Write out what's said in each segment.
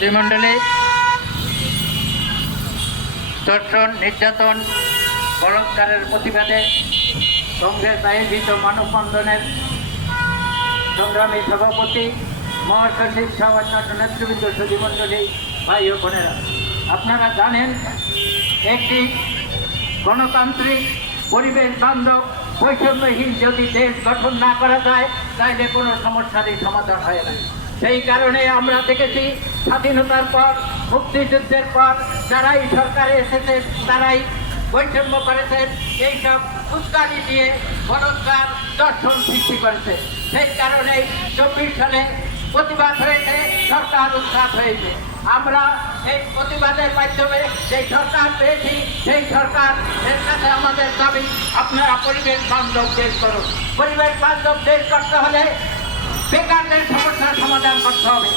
সুধীমণ্ডলী, ধর্ষণ, নির্যাতন, বলাৎকারের প্রতিবাদে কংগ্রেস আয়োজিত মানববন্ধনের সংগ্রামী সভাপতি, মহাসচিব, সভাপতি, নেতৃবৃন্দ, সুধীমণ্ডলী, ভাই ও বোনেরা, আপনারা জানেন একটি গণতান্ত্রিক পরিবেশ বান্ধব বৈষম্যহীন যদি দেশ গঠন না করা যায় তাহলে কোনো সমস্যারই সমাধান হয় না। সেই কারণে আমরা দেখেছি স্বাধীনতার পর, মুক্তিযুদ্ধের পর যারাই সরকারে এসেছে তারাই বৈষম্য করেছেন, এইসব উস্কানি দিয়ে বলাৎকার, ধর্ষণ সৃষ্টি করেছে। সেই কারণেই 24 সালে প্রতিবাদ হয়েছে, সরকার উৎখাত হয়েছে। আমরা এই প্রতিবাদের মাধ্যমে সেই সরকার পেয়েছি, সেই সরকার এর কাছে আমাদের দাবি, আপনারা পরিবেশ বান্ধব দেশ করুন। পরিবেশ বান্ধব দেশ করতে হলে বেকারদের সমস্যার সমাধান করতে হবে,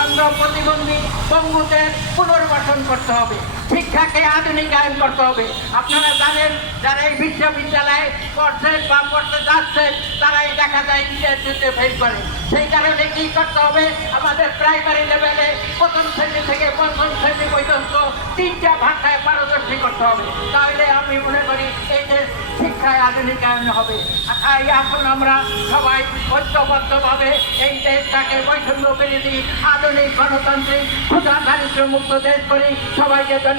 অন্ধ, প্রতিবন্ধী, পঙ্গুদের পুনর্বাসন করতে হবে, শিক্ষাকে আধুনিকায়ন করতে হবে। আপনারা জানেন যারা এই বিশ্ববিদ্যালয়ে পড়ছেন বা পড়তে যাচ্ছেন তারাই দেখা যায় ইংরেজিতে ফেল করে। সেই কারণে কি করতে হবে, আমাদের প্রাইমারি লেভেলে প্রথম শ্রেণী থেকে পঞ্চম শ্রেণী পর্যন্ত 3টা ভাষায় পারদর্শী করতে হবে। তাহলে আমি মনে করি এই যে শিক্ষায় আধুনিকায়ন হবে। তাই এখন আমরা সবাই ঐক্যবদ্ধভাবে এই দেশটাকে বৈষম্য বিরোধী আধুনিক গণতান্ত্রিক ক্ষুধা দারিদ্র মুক্ত দেশ করি। সবাইকে ধন্যবাদ।